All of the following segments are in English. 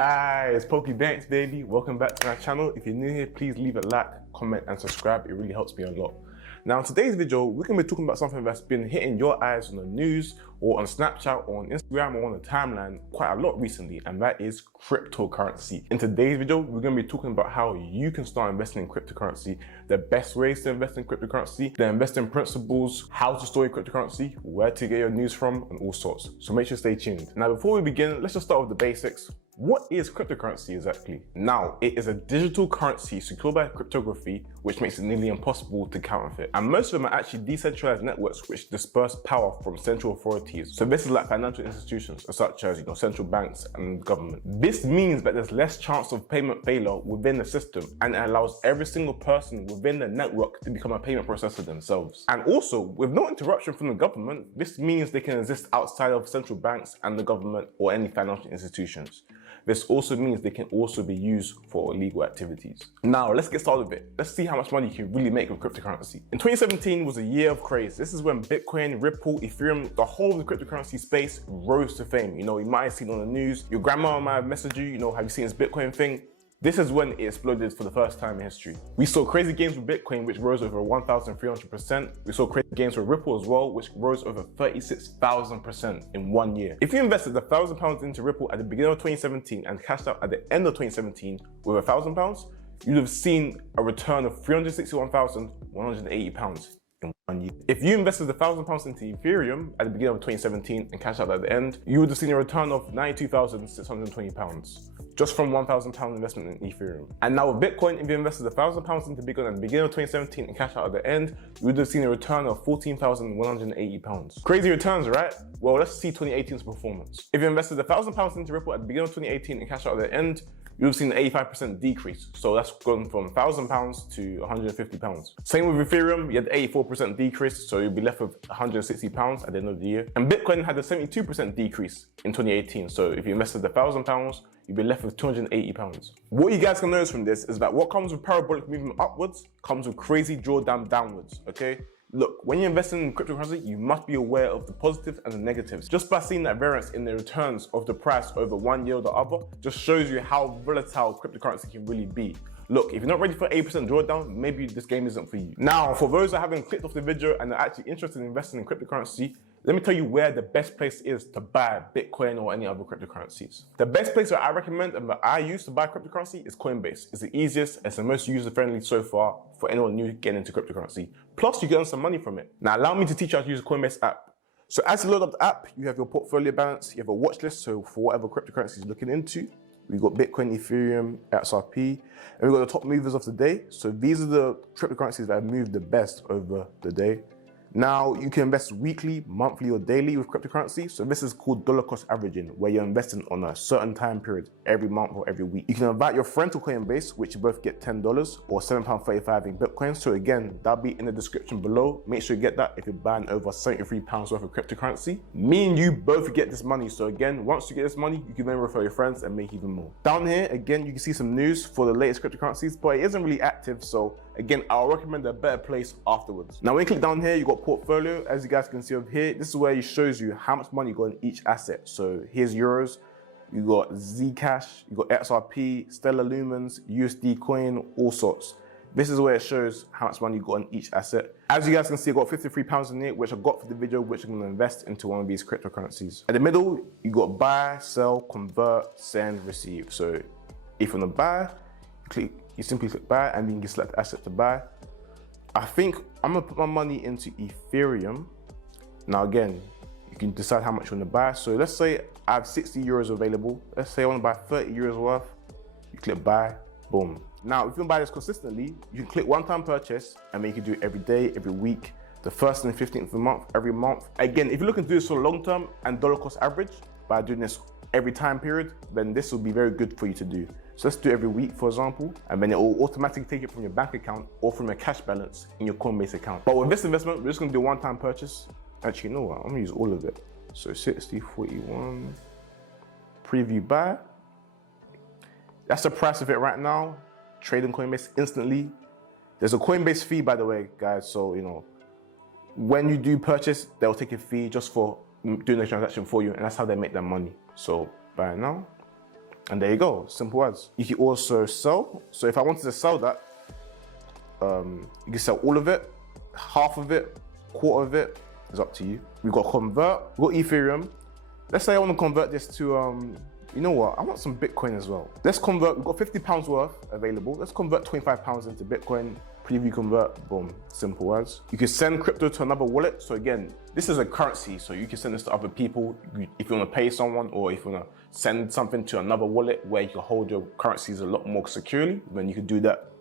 Hi, it's Poku Banks, baby. Welcome back to my channel. If you're new here, please leave a like, comment, and subscribe. It really helps me a lot. Now, in today's video, we're going to be talking about something that's been hitting your eyes on the news or on Snapchat or on Instagram or on the timeline quite a lot recently, and that is cryptocurrency. In today's video, we're going to be talking about how you can start investing in cryptocurrency, the best ways to invest in cryptocurrency, the investing principles, how to store your cryptocurrency, where to get your news from, and all sorts. So make sure to stay tuned. Now, before we begin, let's just start with the basics. What is cryptocurrency exactly? Now, it is a digital currency secured by cryptography, which makes it nearly impossible to counterfeit. And most of them are actually decentralized networks which disperse power from central authorities. So this is like financial institutions, such as central banks and government. This means that there's less chance of payment failure within the system, and it allows every single person within the network to become a payment processor themselves. And also, with no interruption from the government, this means they can exist outside of central banks and the government or any financial institutions. This also means they can also be used for illegal activities. Now, let's get started with it. Let's see how much money you can really make with cryptocurrency. In 2017 was a year of craze. This is when Bitcoin, Ripple, Ethereum, the whole of the cryptocurrency space rose to fame. You might have seen on the news, your grandma might have messaged you, have you seen this Bitcoin thing? This is when it exploded for the first time in history. We saw crazy gains with Bitcoin, which rose over 1,300%. We saw crazy gains with Ripple as well, which rose over 36,000% in 1 year. If you invested £1,000 into Ripple at the beginning of 2017 and cashed out at the end of 2017 with £1,000, you'd have seen a return of £361,180 in 1 year. If you invested £1,000 into Ethereum at the beginning of 2017 and cashed out at the end, you would have seen a return of £92,620 just from £1,000 investment in Ethereum. And now with Bitcoin, if you invested £1,000 into Bitcoin at the beginning of 2017 and cashed out at the end, you would have seen a return of £14,180. Crazy returns, right? Well, let's see 2018's performance. If you invested £1,000 into Ripple at the beginning of 2018 and cashed out at the end, you would have seen an 85% decrease. So that's gone from £1,000 to £150. Same with Ethereum, you had 84% decrease, so you'll be left with £160 at the end of the year. And Bitcoin had a 72% decrease in 2018. So if you invested £1,000, you'll be left with £280. What you guys can notice from this is that what comes with parabolic movement upwards comes with crazy drawdown downwards, okay? Look, when you're investing in cryptocurrency, you must be aware of the positives and the negatives. Just by seeing that variance in the returns of the price over 1 year or the other, just shows you how volatile cryptocurrency can really be. Look, if you're not ready for 8% drawdown, maybe this game isn't for you. Now, for those that haven't clicked off the video and are actually interested in investing in cryptocurrency, let me tell you where the best place is to buy Bitcoin or any other cryptocurrencies. The best place that I recommend and that I use to buy cryptocurrency is Coinbase. It's the easiest, it's the most user-friendly so far for anyone new getting into cryptocurrency. Plus, you get some money from it. Now, allow me to teach you how to use the Coinbase app. So as you load up the app, you have your portfolio balance, you have a watch list, so for whatever cryptocurrency you're looking into. We've got Bitcoin, Ethereum, XRP, and we've got the top movers of the day. So these are the cryptocurrencies that have moved the best over the day. Now, you can invest weekly, monthly, or daily with cryptocurrency. So this is called dollar cost averaging, where you're investing on a certain time period, every month or every week. You can invite your friend to Coinbase, which you both get $10 or £7.35 in Bitcoin. So again, that'll be in the description below. Make sure you get that if you're buying over £73 worth of cryptocurrency. Me and you both get this money. So again, once you get this money, you can then refer your friends and make even more. Down here, again, you can see some news for the latest cryptocurrencies, but it isn't really active. So again, I'll recommend a better place afterwards. Now, when you click down here, you got portfolio. As you guys can see over here, this is where it shows you how much money you got in each asset. So here's euros, you got Zcash, you got XRP, Stellar Lumens, USD coin, all sorts. This is where it shows how much money you got in each asset. As you guys can see, I got £53 in it, which I got for the video, which I'm gonna invest into one of these cryptocurrencies. At the middle, you got buy, sell, convert, send, receive. So if you wanna buy, you simply click buy and then you can select the asset to buy. I think I'm gonna put my money into Ethereum. Now again, you can decide how much you wanna buy. So let's say I have 60 euros available. Let's say I wanna buy 30 euros worth. You click buy, boom. Now, if you wanna buy this consistently, you can click one-time purchase and then you can do it every day, every week, the 1st and 15th of the month, every month. Again, if you're looking to do this for long term and dollar cost average by doing this every time period, then this will be very good for you to do. So let's do it every week, for example, and then it will automatically take it from your bank account or from your cash balance in your Coinbase account. But with this investment, we're just gonna do a one-time purchase. Actually, you know what? I'm gonna use all of it. So 60, 41, preview buy. That's the price of it right now. Trading Coinbase instantly. There's a Coinbase fee, by the way, guys. So, when you do purchase, they'll take a fee just for doing the transaction for you, and that's how they make their money. So buy now. And there you go, simple as. You can also sell. So if I wanted to sell that, you can sell all of it, half of it, quarter of it, it's up to you. We've got convert, we've got Ethereum. Let's say I want to convert this to, you know what, I want some Bitcoin as well. Let's convert, we've got £50 worth available. Let's convert £25 into Bitcoin, preview convert, boom, simple as. You can send crypto to another wallet. So again, this is a currency, so you can send this to other people if you want to pay someone, or if you want to send something to another wallet where you can hold your currencies a lot more securely, then you can do that.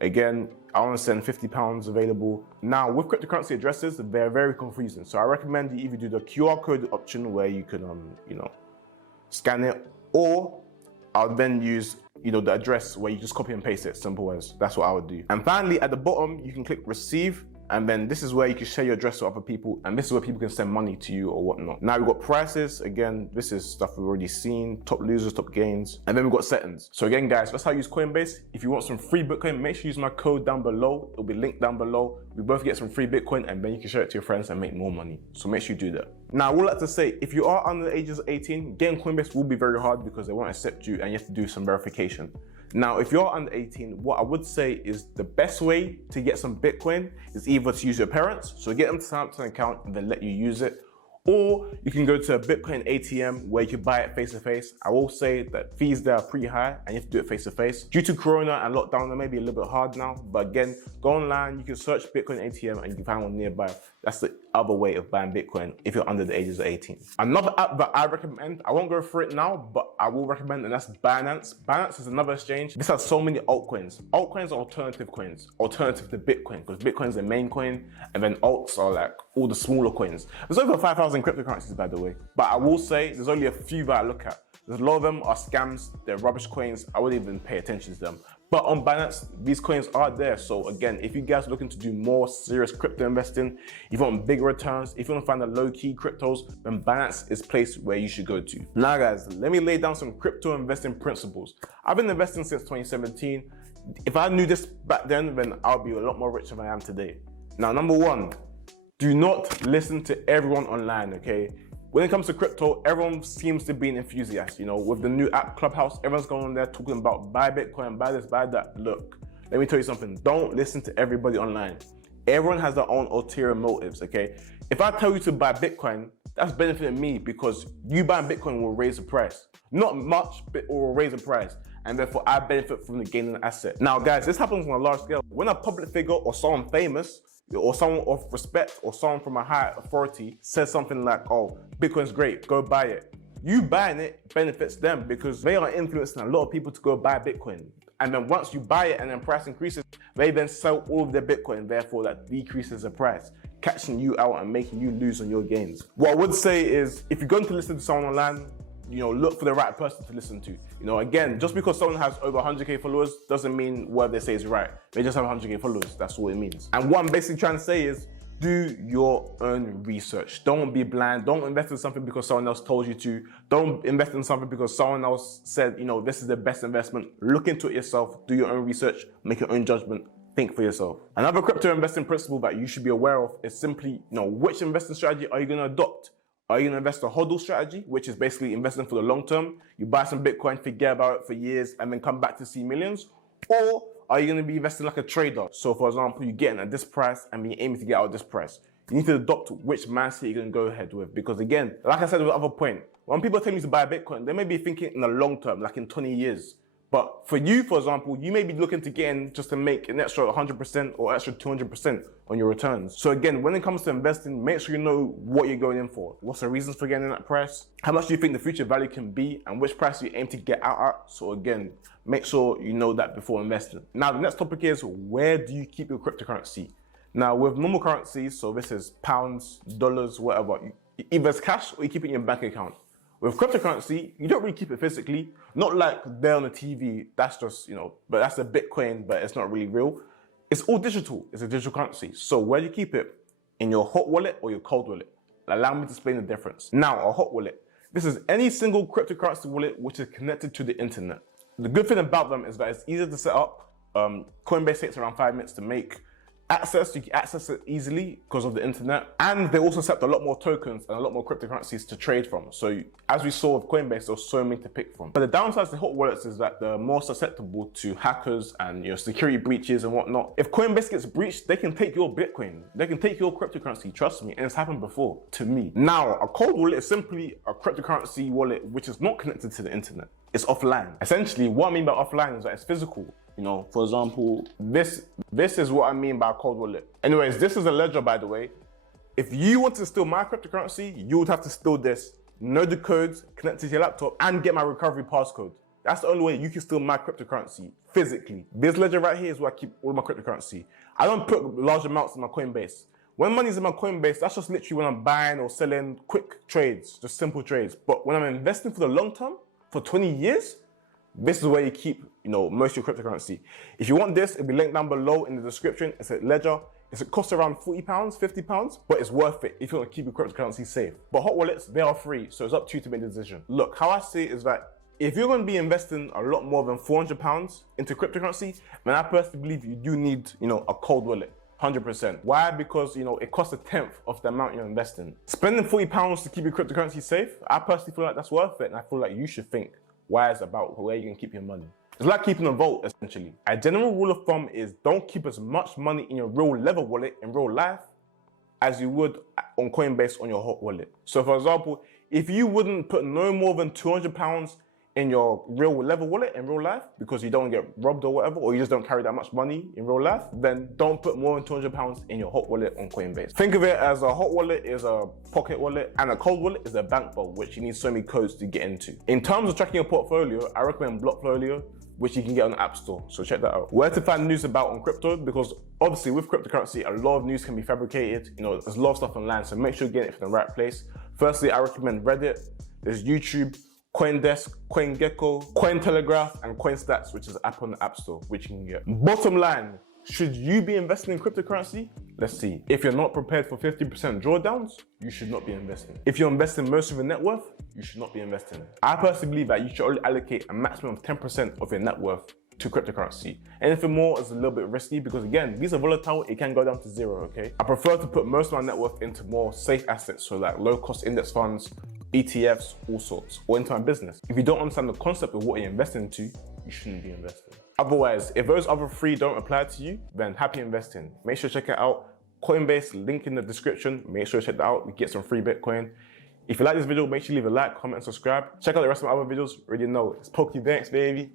Again, I want to send £50 available. Now with cryptocurrency addresses, they're very confusing. So I recommend you either do the QR code option where you can, you know, scan it, or I'll then use, you know, the address where you just copy and paste it, simple as. That's what I would do. And finally, at the bottom, you can click receive, and then this is where you can share your address to other people, and this is where people can send money to you or whatnot. Now we've got prices. Again, this is stuff we've already seen, top losers, top gains, and then we've got settings. So again, guys, that's how you use Coinbase. If you want some free Bitcoin, make sure you use my code down below. It'll be linked down below. We both get some free Bitcoin, and then you can share it to your friends and make more money. So make sure you do that. Now, I would like to say, if you are under the ages of 18, getting Coinbase will be very hard because they won't accept you and you have to do some verification. Now, if you're under 18, what I would say is the best way to get some Bitcoin is either to use your parents, so get them to sign up to an account and then let you use it, or you can go to a Bitcoin ATM where you can buy it face to face. I will say that fees there are pretty high and you have to do it face to face. Due to Corona and lockdown, they may be a little bit hard now, but again, go online, you can search Bitcoin ATM and you can find one nearby. That's the other way of buying Bitcoin if you're under the ages of 18. Another app that I recommend, I won't go through it now, but I will recommend, and that's Binance. Binance is another exchange. This has so many altcoins. Altcoins are alternative coins, alternative to Bitcoin, because Bitcoin is the main coin, and then alts are like all the smaller coins. There's over 5,000 cryptocurrencies, by the way, but I will say there's only a few that I look at. There's a lot of them are scams, they're rubbish coins, I wouldn't even pay attention to them. But on Binance, these coins are there. So again, if you guys are looking to do more serious crypto investing, if you want bigger returns, if you want to find the low-key cryptos, then Binance is a place where you should go to. Now guys, let me lay down some crypto investing principles. I've been investing since 2017. If I knew this back then I'll be a lot more rich than I am today. Now, number one, do not listen to everyone online, okay? When it comes to crypto, everyone seems to be an enthusiast. You know, with the new app Clubhouse, everyone's going on there talking about buy Bitcoin, buy this, buy that. Look, let me tell you something. Don't listen to everybody online. Everyone has their own ulterior motives, okay? If I tell you to buy Bitcoin, that's benefiting me because you buying Bitcoin will raise the price. Not much, but it will raise the price. And therefore, I benefit from the gaining asset. Now, guys, this happens on a large scale. When a public figure or someone famous or someone of respect or someone from a high authority says something like, oh, Bitcoin's great, go buy it. You buying it benefits them because they are influencing a lot of people to go buy Bitcoin. And then once you buy it and then price increases, they then sell all of their Bitcoin, therefore that decreases the price, catching you out and making you lose on your gains. What I would say is, if you're going to listen to someone online, you know, look for the right person to listen to. You know, again, just because someone has over 100K followers doesn't mean what they say is right. They just have 100K followers, that's all it means. And what I'm basically trying to say is, do your own research. Don't be blind. Don't invest in something because someone else told you to. Don't invest in something because someone else said, you know, this is the best investment. Look into it yourself, do your own research, make your own judgment, think for yourself. Another crypto investing principle that you should be aware of is simply, you know, which investing strategy are you going to adopt? Are you going to invest a hodl strategy, which is basically investing for the long term? You buy some Bitcoin, forget about it for years, and then come back to see millions? Or are you going to be investing like a trader? So for example, you're getting at this price and you're aiming to get out of this price. You need to adopt which mindset you're going to go ahead with. Because again, like I said with the other point, when people tell you to buy Bitcoin, they may be thinking in the long term, like in 20 years. But for you, for example, you may be looking to get in just to make an extra 100% or extra 200% on your returns. So again, when it comes to investing, make sure you know what you're going in for. What's the reasons for getting in that price? How much do you think the future value can be? And which price you aim to get out at? So again, make sure you know that before investing. Now, the next topic is, where do you keep your cryptocurrency? Now, with normal currencies, so this is pounds, dollars, whatever, either it's cash or you keep it in your bank account. With cryptocurrency, you don't really keep it physically, not like there on the TV, that's just, you know, but that's a Bitcoin, but it's not really real. It's all digital, it's a digital currency. So where do you keep it? In your hot wallet or your cold wallet? Allow me to explain the difference. Now, a hot wallet. This is any single cryptocurrency wallet which is connected to the internet. The good thing about them is that it's easier to set up. Coinbase takes around 5 minutes to make. access. You can access it easily because of the internet. And they also accept a lot more tokens and a lot more cryptocurrencies to trade from. So as we saw with Coinbase, there's so many to pick from. But the downside to hot wallets is that they're more susceptible to hackers and security breaches and whatnot. If Coinbase gets breached, they can take your Bitcoin. They can take your cryptocurrency, trust me. And it's happened before to me. Now, a cold wallet is simply a cryptocurrency wallet which is not connected to the internet. It's offline. Essentially, what I mean by offline is that it's physical. For example, this is what I mean by a cold wallet. Anyways, this is a ledger, by the way. If you want to steal my cryptocurrency, you would have to steal this, know the codes, connect it to your laptop, and get my recovery passcode. That's the only way you can steal my cryptocurrency physically. This ledger right here is where I keep all my cryptocurrency. I don't put large amounts in my Coinbase. When money's in my Coinbase, that's just literally when I'm buying or selling quick trades, just simple trades. But when I'm investing for the long term, for 20 years, this is where you keep, most of your cryptocurrency. If you want this, it'll be linked down below in the description. It's a ledger. It costs around £40, £50, but it's worth it if you want to keep your cryptocurrency safe. But hot wallets, they are free, so it's up to you to make the decision. Look, how I see it is that if you're going to be investing a lot more than £400 into cryptocurrency, then I personally believe you do need, a cold wallet. 100%. Why? Because, it costs a tenth of the amount you're investing. Spending £40 to keep your cryptocurrency safe, I personally feel like that's worth it, and I feel like you should think wise about where you're going to keep your money. It's like keeping a vault, essentially. A general rule of thumb is don't keep as much money in your real level wallet in real life as you would on Coinbase on your hot wallet. So for example, if you wouldn't put no more than £200 in your real level wallet in real life because you don't get robbed or whatever, or you just don't carry that much money in real life, then don't put more than £200 in your hot wallet on Coinbase. Think of it as a hot wallet is a pocket wallet and a cold wallet is a bank vault, which you need so many codes to get into. In terms of tracking your portfolio, I recommend Blockfolio, which you can get on the App Store, so check that out. Where to find news about on crypto, because obviously with cryptocurrency, a lot of news can be fabricated, there's a lot of stuff online, so make sure you get it from the right place. Firstly, I recommend Reddit, there's YouTube, CoinDesk, CoinGecko, Cointelegraph, and CoinStats, which is an app on the App Store, which you can get. Bottom line, should you be investing in cryptocurrency? Let's see. If you're not prepared for 50% drawdowns, you should not be investing. If you're investing most of your net worth, you should not be investing. I personally believe that you should only allocate a maximum of 10% of your net worth to cryptocurrency. Anything more is a little bit risky because again, these are volatile, it can go down to zero, okay? I prefer to put most of my net worth into more safe assets, so like low cost index funds, ETFs, all sorts, or into my business. If you don't understand the concept of what you're investing into, you shouldn't be investing. Otherwise, if those other three don't apply to you, then happy investing. Make sure to check it out. Coinbase, link in the description. Make sure to check that out. We get some free Bitcoin. If you like this video, make sure you leave a like, comment, and subscribe. Check out the rest of my other videos. Already know it's Poku Banks, baby.